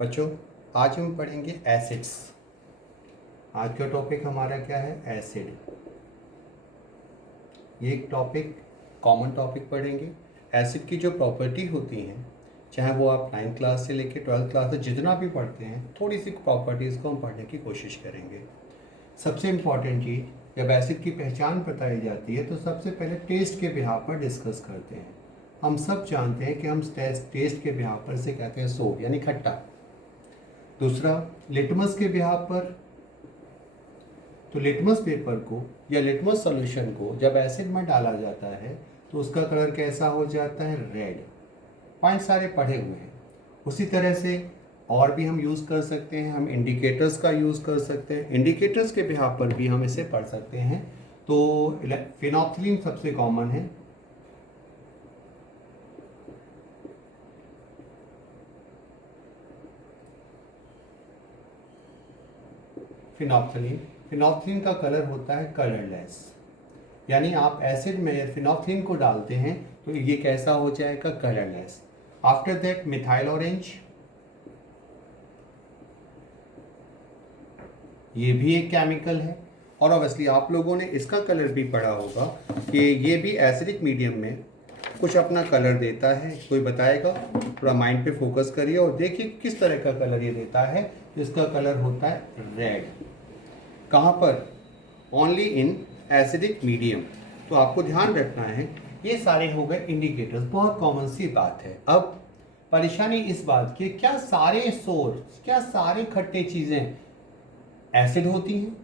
बच्चों, आज हम पढ़ेंगे एसिड्स। आज का टॉपिक हमारा क्या है? एसिड। ये एक टॉपिक, कॉमन टॉपिक पढ़ेंगे। एसिड की जो प्रॉपर्टी होती हैं, चाहे वो आप 9th क्लास से लेकर 12th क्लास से जितना भी पढ़ते हैं, थोड़ी सी प्रॉपर्टीज़ को हम पढ़ने की कोशिश करेंगे। सबसे इम्पॉर्टेंट चीज़, जब एसिड की पहचान बताई जाती है तो सबसे पहले टेस्ट के बिहाफ पर डिस्कस करते हैं। हम सब जानते हैं कि हम टेस्ट के बिहाफ पर से कहते हैं सोड यानी खट्टा। दूसरा, लिटमस के बिहाफ पर, तो लिटमस पेपर को या लिटमस सॉल्यूशन को जब एसिड में डाला जाता है तो उसका कलर कैसा हो जाता है? रेड। पॉइंट सारे पढ़े हुए हैं। उसी तरह से और भी हम यूज़ कर सकते हैं, हम इंडिकेटर्स का यूज़ कर सकते हैं। इंडिकेटर्स के बिहाफ पर भी हम इसे पढ़ सकते हैं। तो फिनोक्सिलिन सबसे कॉमन है। फिनोक्सिलिन का कलर होता है कलरलेस, यानी आप एसिड में फिनोक्सिलिन को डालते हैं तो ये कैसा हो जाएगा? Colourless. After that methyl orange, ये भी एक केमिकल है और ऑब्वियसली आप लोगों ने इसका कलर भी पढ़ा होगा कि ये भी एसिडिक मीडियम में कुछ अपना कलर देता है। कोई बताएगा? थोड़ा माइंड पे फोकस करिए और देखिए किस तरह का कलर ये देता है। इसका कलर होता है रेड। कहाँ पर? Only in acidic medium. तो आपको ध्यान रखना है, ये सारे हो गए इंडिकेटर्स। बहुत कॉमन सी बात है। अब परेशानी इस बात की, क्या सारे सोर्स, क्या सारे खट्टे चीज़ें एसिड होती हैं?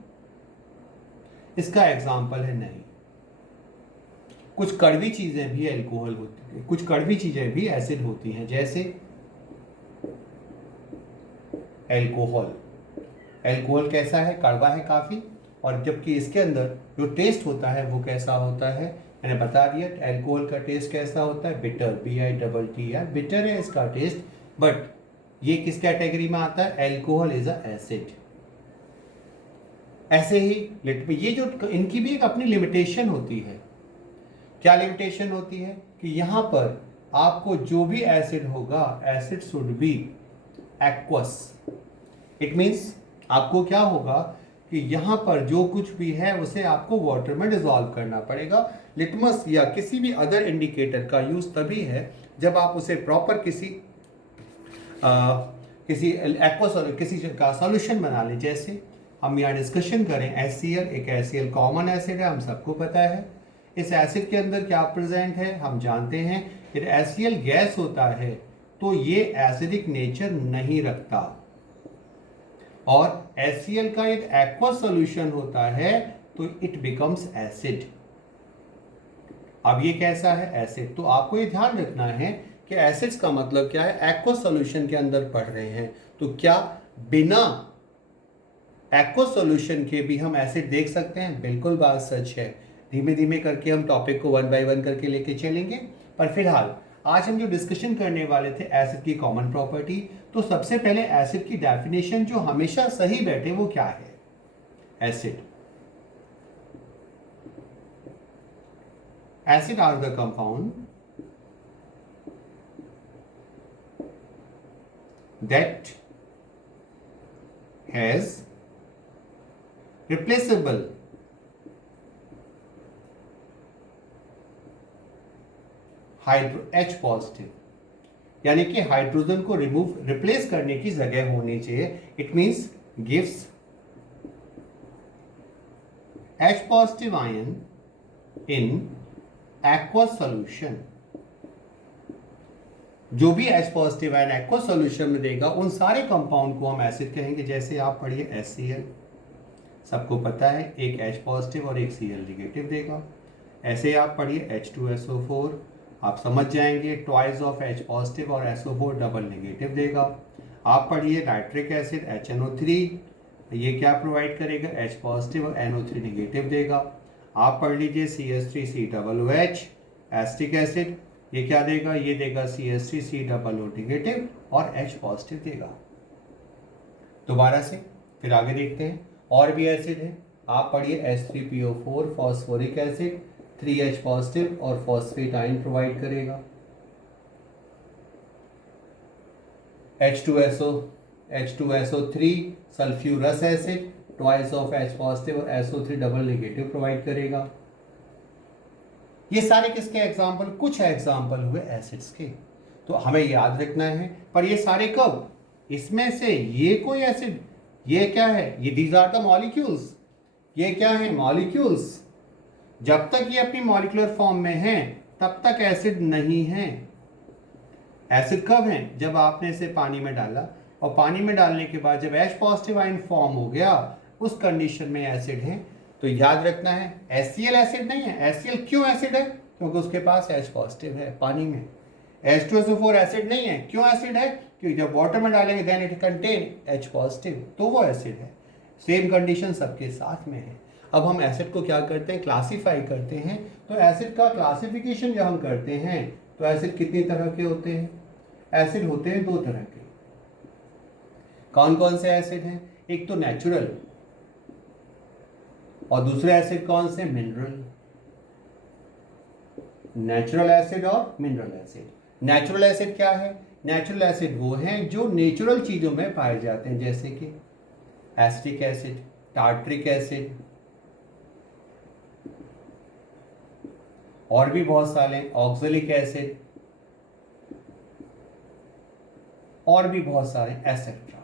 इसका एग्जाम्पल है नहीं। कुछ कड़वी चीज़ें भी एल्कोहल होती हैं, कुछ कड़वी चीज़ें भी एसिड होती हैं, जैसे एल्कोहल। एल्कोहल कैसा है? कड़वा है काफ़ी, और जबकि इसके अंदर जो टेस्ट होता है वो कैसा होता है? मैंने बता दिया, एल्कोहल का टेस्ट कैसा होता है? बिटर, BITTER, बिटर है इसका टेस्ट। बट ये किस कैटेगरी में आता है? Alcohol is a acid. ऐसे ही ये जो इनकी भी एक अपनी लिमिटेशन होती है। क्या लिमिटेशन होती है? कि यहाँ पर आपको जो भी एसिड होगा, acid should be aqueous. It means आपको क्या होगा कि यहाँ पर जो कुछ भी है उसे आपको वाटर में डिसॉल्व करना पड़ेगा। लिटमस या किसी भी अदर इंडिकेटर का यूज तभी है जब आप उसे प्रॉपर किसी किसी का सॉल्यूशन बना लें। जैसे हम यहाँ डिस्कशन करें HCl, एक HCl कॉमन एसिड है, हम सबको पता है। इस एसिड के अंदर क्या प्रेजेंट है हम जानते हैं। यदि HCl गैस होता है तो ये एसिडिक नेचर नहीं रखता, और HCl का एक एक्वस सॉल्यूशन होता है तो इट बिकम्स एसिड। अब ये कैसा है? एसिड। तो आपको ये ध्यान रखना है कि एसिड्स का मतलब क्या है। एक्वस सॉल्यूशन के अंदर पढ़ रहे हैं तो क्या बिना एक्वस सॉल्यूशन के भी हम एसिड देख सकते हैं? बिल्कुल बात सच है। धीमे धीमे करके हम टॉपिक को 1 बाय 1 करके लेके चलेंगे, पर फिलहाल आज हम जो डिस्कशन करने वाले थे एसिड की कॉमन प्रॉपर्टी, तो सबसे पहले एसिड की डेफिनेशन जो हमेशा सही बैठे वो क्या है? Acid are the compound that has replaceable H positive, यानी कि हाइड्रोजन को रिप्लेस करने की जगह होनी चाहिए। It means gives H positive ion in aqueous solution. जो भी H positive ion aqueous solution में देगा उन सारे कंपाउंड को हम एसिड कहेंगे। जैसे आप पढ़िए HCl, सबको पता है एक H पॉजिटिव और एक Cl निगेटिव देगा। ऐसे आप पढ़िए H2SO4, आप समझ जाएंगे ट्वाइस ऑफ H पॉजिटिव और SO4 डबल नेगेटिव देगा। आप पढ़िए नाइट्रिक एसिड HNO3, ये क्या प्रोवाइड करेगा? H पॉजिटिव और NO3 नेगेटिव देगा। आप पढ़ लीजिए CH3COOH एसिटिक एसिड, ये क्या देगा? ये देगा CH3COO नेगेटिव और H पॉजिटिव देगा। दोबारा से फिर आगे देखते हैं, और भी एसिड है। आप पढ़िए H3PO4 phosphoric acid 3H positive और फॉस्फेट आयन प्रोवाइड करेगा। H2SO H2SO3 sulphurous acid twice of H positive और SO3 डबल नेगेटिव प्रोवाइड करेगा। ये सारे किसके एग्जाम्पल, कुछ एग्जाम्पल हुए एसिड्स के, तो हमें याद रखना है। पर ये सारे कब, इसमें से ये कोई एसिड, ये क्या है, ये दीज आर द मॉलिक्यूल्स, ये क्या है मॉलिक्यूल्स। जब तक ये अपनी मॉलिक्यूलर फॉर्म में हैं तब तक एसिड नहीं है। एसिड कब है, जब आपने इसे पानी में डाला और पानी में डालने के बाद जब H पॉजिटिव आयन फॉर्म हो गया उस कंडीशन में एसिड है। तो याद रखना है HCl एसिड नहीं है। HCl क्यों एसिड है, क्योंकि उसके पास H पॉजिटिव है पानी में। H2SO4 एसिड नहीं है, क्यों एसिड है, क्योंकि जब वाटर में डालेंगे then it contain H positive, तो वो एसिड है। सेम कंडीशन सबके साथ में है। अब हम एसिड को क्या करते हैं, क्लासीफाई करते हैं। तो एसिड का क्लासिफिकेशन जब हम करते हैं तो एसिड कितनी तरह के होते हैं, एसिड होते हैं दो तरह के। कौन कौन से एसिड हैं, एक तो नेचुरल और दूसरे एसिड कौन से, मिनरल। नेचुरल एसिड और मिनरल एसिड। नेचुरल एसिड क्या है, नेचुरल एसिड वो हैं जो नेचुरल चीजों में पाए जाते हैं, जैसे कि एसिटिक एसिड, टार्ट्रिक एसिड और भी बहुत सारे, ऑक्सैलिक एसिड और भी बहुत सारे एसेट्रा।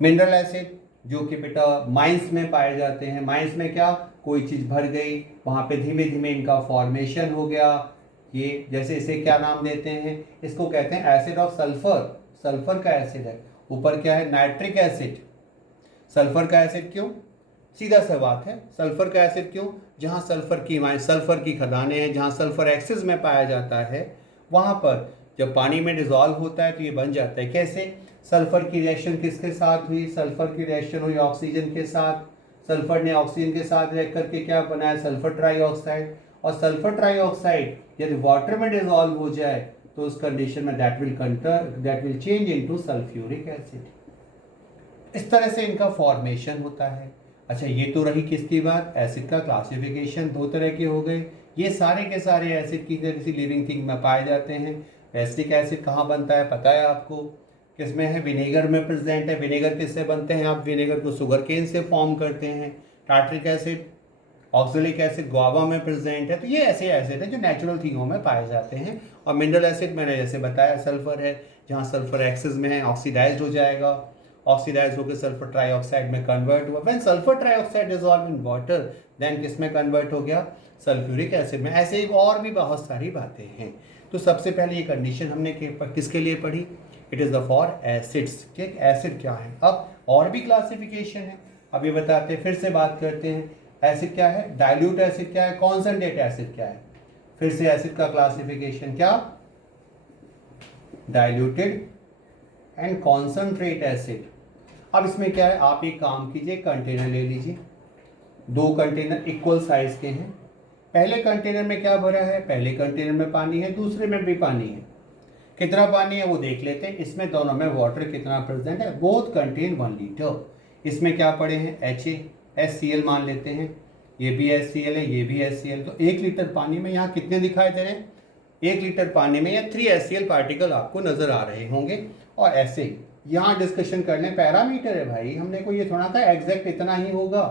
मिनरल एसिड जो कि बेटा माइंस में पाए जाते हैं। माइंस में क्या, कोई चीज भर गई वहां पे धीमे धीमे इनका फॉर्मेशन हो गया। ये जैसे इसे क्या नाम देते हैं, इसको कहते हैं एसिड ऑफ सल्फर, सल्फर का एसिड है। ऊपर क्या है, नाइट्रिक एसिड। सल्फर का एसिड क्यों, सीधा सा बात है, सल्फर का एसिड क्यों, जहां सल्फर की खदानें हैं, जहां सल्फर एक्सिस में पाया जाता है वहां पर जब पानी में डिजॉल्व होता है तो ये बन जाता है। कैसे, सल्फर की रिएक्शन किसके साथ हुई, सल्फर की रिएक्शन हुई ऑक्सीजन के साथ। सल्फर ने ऑक्सीजन के साथ रह करके क्या बनाया, सल्फर ट्राईऑक्साइड। और सल्फर ट्राईऑक्साइड यदि वाटर में डिजॉल्व हो जाए तो उस कंडीशन में that will change into sulphuric acid. इस तरह से इनका फॉर्मेशन होता है। अच्छा, ये तो रही किसकी बात, एसिड का क्लासिफिकेशन। दो तरह के हो गए। ये सारे के सारे एसिड की किसी लिविंग थिंग में पाए जाते हैं। एसिटिक एसिड कहाँ बनता है पता है आपको, किसमें है, विनेगर में प्रेजेंट है। विनेगर किससे बनते हैं, आप विनेगर को शुगर केन से फॉर्म करते हैं। Tartaric acid, oxalic acid guava में प्रेजेंट है। तो ये ऐसे एसिड है जो नेचुरल थिंगों में पाए जाते हैं। और मिनरल एसिड मैंने जैसे बताया सल्फर है, जहाँ सल्फर एक्सिस में है ऑक्सीडाइज हो जाएगा, ऑक्सीडाइज होकर सल्फर ट्राईऑक्साइड में कन्वर्ट हुआ। When sulphur trioxide dissolve in water then किस में कन्वर्ट हो गया, सल्फ्यूरिक एसिड में। ऐसे ही और भी बहुत सारी बातें हैं। तो सबसे पहले ये कंडीशन हमने किसके लिए पढ़ी, it is the for acids के एसिड क्या है। अब और भी क्लासिफिकेशन है, अब ये बताते हैं, फिर से बात करते हैं। एसिड क्या है, डाइल्यूट एसिड क्या है, कॉन्सनट्रेट एसिड क्या है। फिर से एसिड का क्लासिफिकेशन क्या, डाइल्यूटेड एंड कॉन्सनट्रेट एसिड। अब इसमें क्या है, आप एक काम कीजिए, कंटेनर ले लीजिए, दो कंटेनर इक्वल साइज के हैं। पहले कंटेनर में क्या भरा है, पहले कंटेनर में पानी है, दूसरे में भी पानी है। कितना पानी है वो देख लेते हैं। इसमें दोनों में वाटर कितना प्रेजेंट है, बोथ कंटेन 1 लीटर। इसमें क्या पड़े हैं, HCl मान लेते हैं, ये भी HCl है, ये भी HCl। तो 1 लीटर पानी में यहाँ कितने दिखाई दे रहे हैं, 1 लीटर पानी में ये 3 HCl पार्टिकल आपको नजर आ रहे होंगे। और ऐसे यहाँ डिस्कशन कर लें, पैरामीटर है भाई, हमने को ये थोड़ा था एग्जैक्ट इतना ही होगा।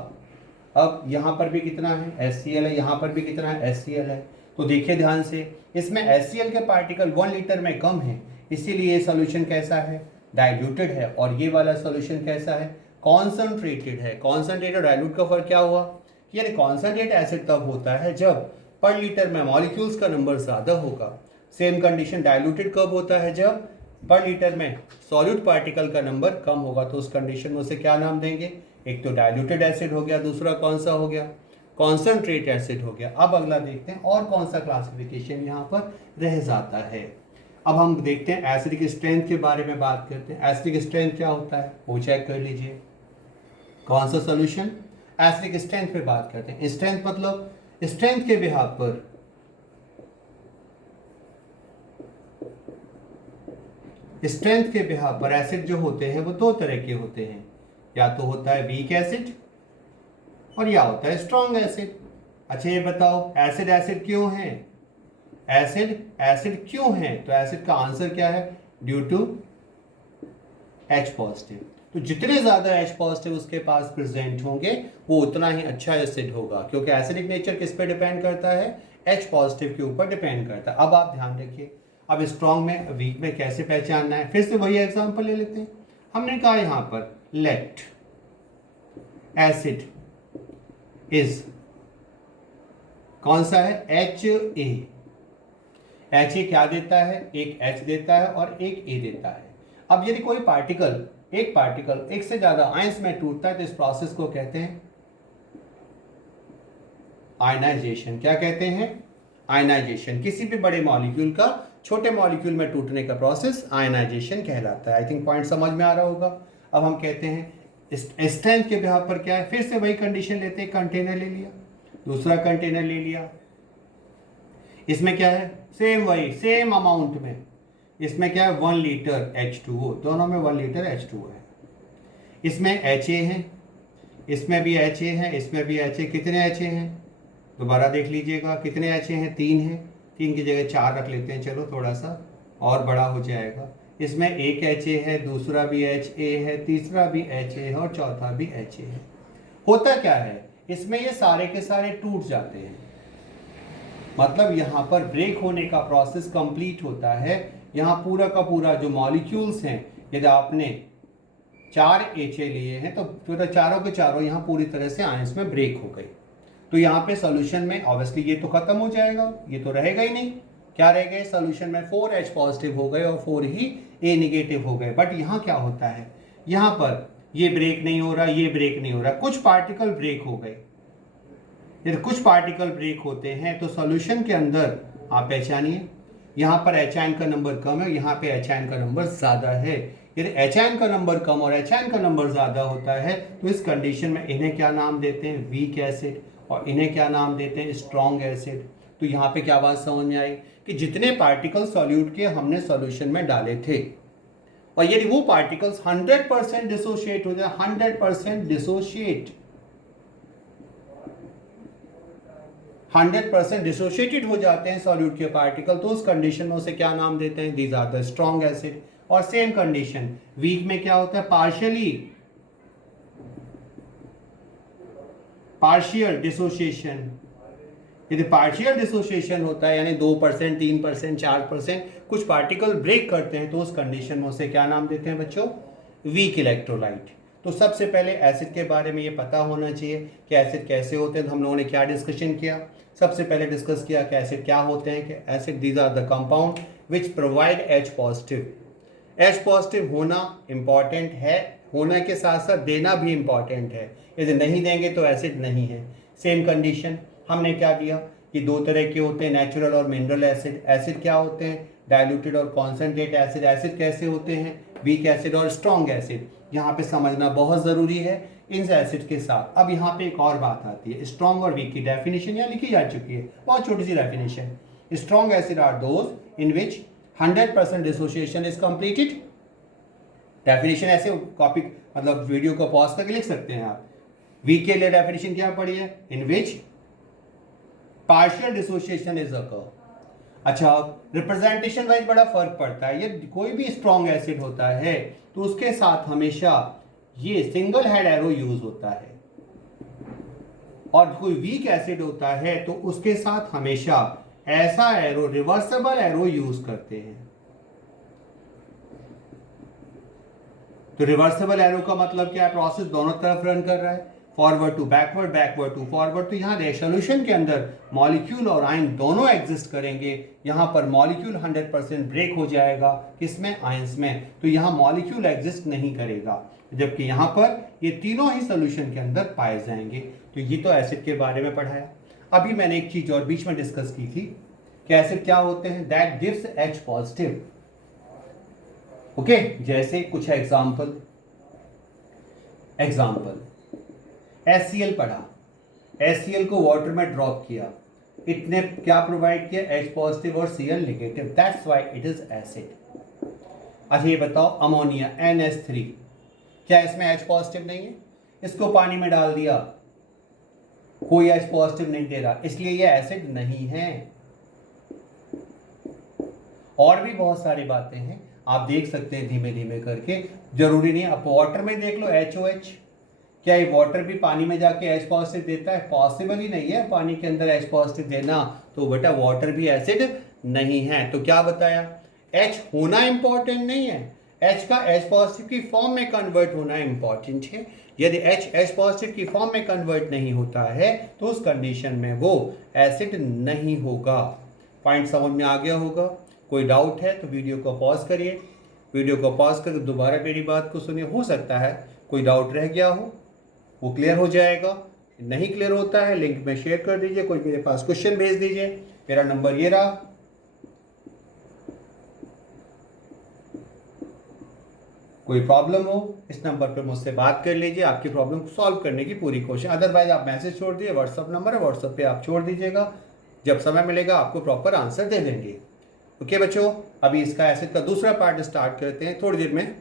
अब यहाँ पर भी कितना है, HCl है, यहाँ पर भी कितना है, HCl है। तो देखिए ध्यान से, इसमें HCl के पार्टिकल 1 लीटर में कम है, इसीलिए ये सोल्यूशन कैसा है, डाइल्यूटेड है। और ये वाला सोल्यूशन कैसा है, कॉन्सनट्रेटेड है। कॉन्सनट्रेटेड डाइल्यूट का फर्क क्या हुआ, यानी कॉन्सनट्रेट एसिड तब होता है जब पर लीटर में मॉलिक्यूल्स का नंबर ज़्यादा होगा। सेम कंडीशन डाइल्यूटेड कब होता है, जब पर लीटर में सॉल्यूट पार्टिकल का नंबर कम होगा। तो उस कंडीशन में उसे क्या नाम देंगे, एक तो डाइल्यूटेड एसिड हो गया, दूसरा कौन सा हो गया, कॉन्सनट्रेट एसिड हो गया। अब अगला देखते हैं और कौन सा क्लासिफिकेशन यहाँ पर रह जाता है। अब हम देखते हैं एसिडिक स्ट्रेंथ के बारे में बात करते हैं। एसिडिक स्ट्रेंथ क्या होता है वो चेक कर लीजिए, कौन सा सॉल्यूशन, एसिडिक स्ट्रेंथ पे बात करते हैं। स्ट्रेंथ मतलब स्ट्रेंथ के बिहाफ पर, स्ट्रेंथ के बिहाफ पर एसिड जो होते हैं वो दो तरह के होते हैं, या तो होता है वीक एसिड और या होता है स्ट्रॉन्ग एसिड। अच्छा ये बताओ एसिड एसिड क्यों है, एसिड एसिड क्यों है, तो एसिड का आंसर क्या है, ड्यू टू H पॉजिटिव। तो जितने ज़्यादा H पॉजिटिव उसके पास प्रेजेंट होंगे वो उतना ही अच्छा एसिड होगा, क्योंकि एसिडिक नेचर किस पे डिपेंड करता है? H पॉजिटिव के ऊपर डिपेंड करता है। अब आप ध्यान रखिए, अब स्ट्रॉन्ग में वीक में कैसे पहचानना है, फिर से वही एग्जांपल ले लेते हैं। हमने कहा यहाँ पर लेट एसिड इज कौन सा है? HA। HA क्या देता है? एक H देता है और एक A देता है। अब यदि कोई एक पार्टिकल एक से ज्यादा आयंस में टूटता है तो इस प्रोसेस को कहते हैं आयनाइजेशन। क्या कहते हैं? आयनाइजेशन। किसी भी बड़े मॉलिक्यूल का छोटे मॉलिक्यूल में टूटने का प्रोसेस आयनाइजेशन कहलाता है। आई थिंक पॉइंट समझ में आ रहा होगा। अब हम कहते हैं स्ट्रेंथ के बिहाफ पर क्या है? फिर से वही कंडीशन लेते हैं, कंटेनर ले लिया, दूसरा कंटेनर ले लिया, इसमें क्या है? सेम वही सेम अमाउंट में, इसमें क्या है? 1 लीटर H2O, दोनों में 1 लीटर H2O है। इसमें HA है, इसमें भी HA है, इसमें भी HA। कितने HA हैं? दोबारा देख लीजिएगा, कितने HA हैं? 3 हैं। 3 की जगह 4 रख लेते हैं, चलो थोड़ा सा और बड़ा हो जाएगा। इसमें एक HA है, दूसरा भी HA है, तीसरा भी HA है और चौथा भी HA है। होता क्या है? इसमें ये सारे के सारे टूट जाते हैं, मतलब यहाँ पर ब्रेक होने का प्रोसेस कंप्लीट होता है। यहाँ पूरा का पूरा जो मॉलिक्यूल्स हैं, यदि आपने 4 HA लिए हैं तो फिर चारों के चारों यहाँ पूरी तरह से आयंस में ब्रेक हो गई। तो यहाँ पे सोल्यूशन में ऑब्वियसली ये तो खत्म हो जाएगा, ये तो रहेगा ही नहीं। क्या रह गए सोल्यूशन में? 4 H पॉजिटिव हो गए और 4 ही A निगेटिव हो गए। बट यहाँ क्या होता है? यहाँ पर ये ब्रेक नहीं हो रहा, ये ब्रेक नहीं हो रहा, कुछ पार्टिकल ब्रेक हो गए। यदि कुछ पार्टिकल ब्रेक होते हैं तो सॉल्यूशन के अंदर आप पहचानिए, यहाँ पर एच का नंबर कम है, यहाँ पे एच का नंबर ज़्यादा है। यदि एच का नंबर कम और एच का नंबर ज़्यादा होता है तो इस कंडीशन में इन्हें क्या नाम देते हैं? वीक एसिड, और इन्हें क्या नाम देते हैं? Strong acid. तो यहाँ पे क्या बात समझ में आई कि जितने पार्टिकल सॉल्यूट के हमने सॉल्यूशन में डाले थे, और यदि वो पार्टिकल्स 100% डिसोशिएट हो जाए, 100% डिसोशिएट, 100% डिसोशिएटेड हो जाते हैं सॉल्यूट के पार्टिकल, तो उस कंडीशन में उसे क्या नाम देते हैं? These are the strong acid. और सेम कंडीशन वीक में क्या होता है? Partial dissociation. यदि पार्शियल डिसोसिएशन होता है यानी 2%, 3%, 4% कुछ पार्टिकल ब्रेक करते हैं तो उस कंडीशन में उसे क्या नाम देते हैं बच्चों? Weak electrolyte. तो सबसे पहले एसिड के बारे में ये पता होना चाहिए कि एसिड कैसे होते हैं। तो हम लोगों ने क्या डिस्कशन किया? सबसे पहले डिस्कस किया कि एसिड क्या होते हैं, कि acid these are the compound which provide H positive. H positive होना इंपॉर्टेंट है, होने के साथ साथ देना भी इंपॉर्टेंट है। यदि नहीं देंगे तो एसिड नहीं है। सेम कंडीशन हमने क्या दिया कि 2 तरह के होते हैं, नेचुरल और मिनरल एसिड। एसिड क्या होते हैं? डाइल्यूटेड और कॉन्सेंट्रेट एसिड। एसिड कैसे होते हैं? वीक एसिड और स्ट्रॉन्ग एसिड। यहाँ पे समझना बहुत ज़रूरी है इन एसिड के साथ। अब यहाँ पे एक और बात आती है, स्ट्रॉन्ग और वीक की डेफिनेशन यहाँ लिखी जा चुकी है, बहुत छोटी सी definition. Strong acid are those in which 100% dissociation is completed. Definition ऐसे कॉपी मतलब वीडियो को पॉज करके लिख सकते हैं आप। वीक के लिए डेफिनेशन क्या पड़ी है? इन विच पार्शियल डिसोसिएशन इज अकर। अच्छा, रिप्रेजेंटेशन वाइज बड़ा फर्क पड़ता है। ये कोई भी स्ट्रॉन्ग एसिड होता है तो उसके साथ हमेशा ये सिंगल हेड एरो यूज होता है, और कोई वीक एसिड होता है तो उसके साथ हमेशा ऐसा एरो, रिवर्सेबल एरो यूज करते हैं। तो रिवर्सेबल एरो का मतलब क्या है? प्रोसेस दोनों तरफ रन कर रहा है, forward to backward, backward to forward. तो यहाँ रेसोल्यूशन के अंदर मॉलिक्यूल और आयन दोनों एग्जिस्ट करेंगे। यहाँ पर मॉलिक्यूल 100% ब्रेक हो जाएगा, किसमें? आयंस में। तो यहाँ मॉलिक्यूल एग्जिस्ट नहीं करेगा, जबकि यहाँ पर ये तीनों ही सोल्यूशन के अंदर पाए जाएंगे। तो ये तो एसिड के बारे में पढ़ाया। अभी मैंने एक चीज और बीच में डिस्कस की थी कि एसिड क्या होते हैं? That gives H positive. Okay, जैसे कुछ एग्जाम्पल HCl पढ़ा, HCl को वाटर में ड्रॉप किया, इतने क्या प्रोवाइड किया? H पॉजिटिव और Cl negative, that's why it is acid. अच्छा ये बताओ, अमोनिया NH3, क्या इसमें H पॉजिटिव नहीं है? इसको पानी में डाल दिया, कोई H पॉजिटिव नहीं दे रहा, इसलिए ये एसिड नहीं है। और भी बहुत सारी बातें हैं, आप देख सकते हैं धीमे धीमे करके, जरूरी नहीं। आप वाटर में देख लो HOH, क्या ये वाटर भी पानी में जाके H पॉजिटिव देता है? पॉसिबल ही नहीं है पानी के अंदर H पॉजिटिव देना, तो बेटा वाटर भी एसिड नहीं है। तो क्या बताया, H होना इंपॉर्टेंट नहीं है, H का H पॉजिटिव की फॉर्म में कन्वर्ट होना इंपॉर्टेंट है। यदि H पॉजिटिव की फॉर्म में कन्वर्ट नहीं होता है तो उस कंडीशन में वो एसिड नहीं होगा। पॉइंट समझ में आ गया होगा? कोई डाउट है तो वीडियो को पॉज करिए, वीडियो को पॉज करके दोबारा मेरी बात को सुनिए। हो सकता है कोई डाउट रह गया हो, वो क्लियर हो जाएगा। नहीं क्लियर होता है लिंक में शेयर कर दीजिए, कोई मेरे पास क्वेश्चन भेज दीजिए। मेरा नंबर ये रहा, कोई प्रॉब्लम हो इस नंबर पर मुझसे बात कर लीजिए, आपकी प्रॉब्लम को सॉल्व करने की पूरी कोशिश। अदरवाइज आप मैसेज छोड़ दिए, व्हाट्सअप नंबर है, व्हाट्सअप पे आप छोड़ दीजिएगा, जब समय मिलेगा आपको प्रॉपर आंसर दे देंगे। ओके बच्चों, अभी इसका एसिड का दूसरा पार्ट स्टार्ट करते हैं थोड़ी देर में।